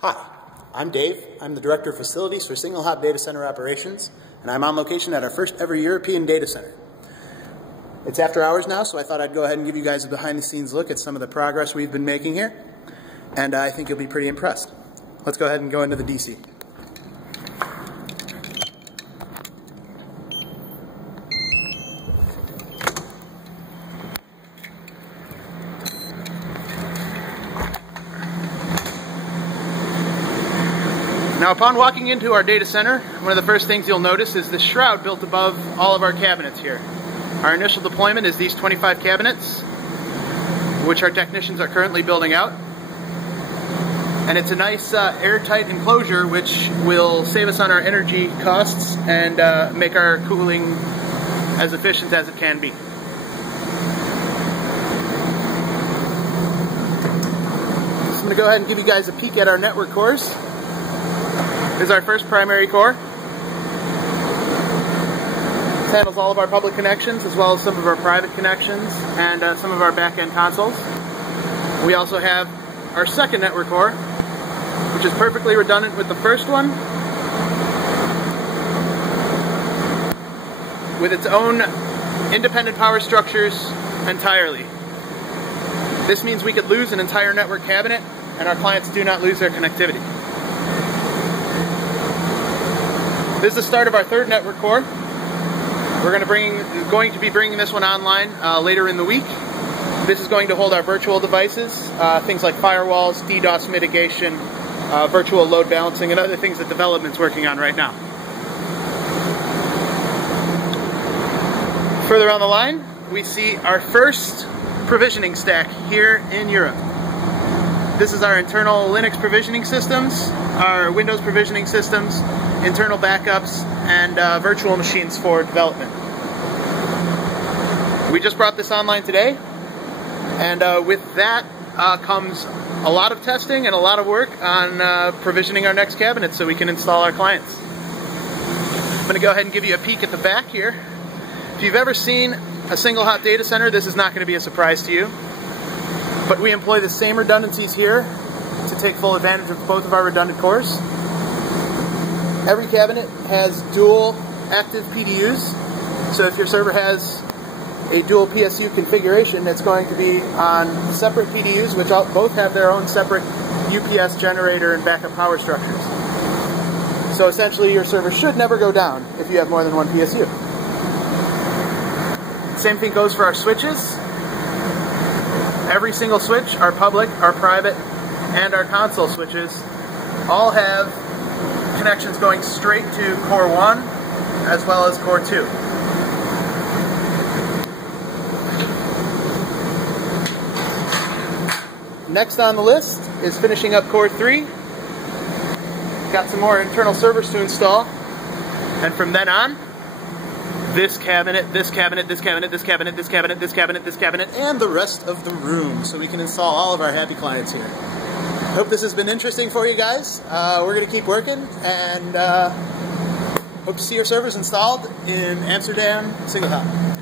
Hi, I'm Dave. I'm the Director of Facilities for Single Hop Data Center Operations, and I'm on location at our first ever European data center. It's after hours now, so I thought I'd go ahead and give you guys a behind-the-scenes look at some of the progress we've been making here, and I think you'll be pretty impressed. Let's go ahead and go into the DC. Now, upon walking into our data center, one of the first things you'll notice is the shroud built above all of our cabinets here. Our initial deployment is these 25 cabinets, which our technicians are currently building out. And it's a nice airtight enclosure which will save us on our energy costs and make our cooling as efficient as it can be. So I'm going to go ahead and give you guys a peek at our network cores. This is our first primary core. This handles all of our public connections as well as some of our private connections and some of our back-end consoles. We also have our second network core, which is perfectly redundant with the first one, with its own independent power structures entirely. This means we could lose an entire network cabinet and our clients do not lose their connectivity. This is the start of our third network core. We're going to be bringing this one online later in the week. This is going to hold our virtual devices, things like firewalls, DDoS mitigation, virtual load balancing, and other things that development's working on right now. Further on the line, we see our first provisioning stack here in Europe. This is our internal Linux provisioning systems, our Windows provisioning systems, internal backups, and virtual machines for development. We just brought this online today, and with that comes a lot of testing and a lot of work on provisioning our next cabinet so we can install our clients. I'm going to go ahead and give you a peek at the back here. If you've ever seen a single hop data center, this is not going to be a surprise to you. But we employ the same redundancies here to take full advantage of both of our redundant cores. Every cabinet has dual active PDUs, so if your server has a dual PSU configuration, it's going to be on separate PDUs, which both have their own separate UPS generator and backup power structures. So essentially your server should never go down if you have more than one PSU. Same thing goes for our switches. Every single switch, our public, our private, and our console switches, all have connections going straight to Core 1 as well as Core 2. Next on the list is finishing up Core 3. Got some more internal servers to install, and from then on, this cabinet, this cabinet, this cabinet, this cabinet, this cabinet, this cabinet, this cabinet, and the rest of the room, so we can install all of our happy clients here. Hope this has been interesting for you guys. We're going to keep working, and hope to see your servers installed in Amsterdam Single Hop.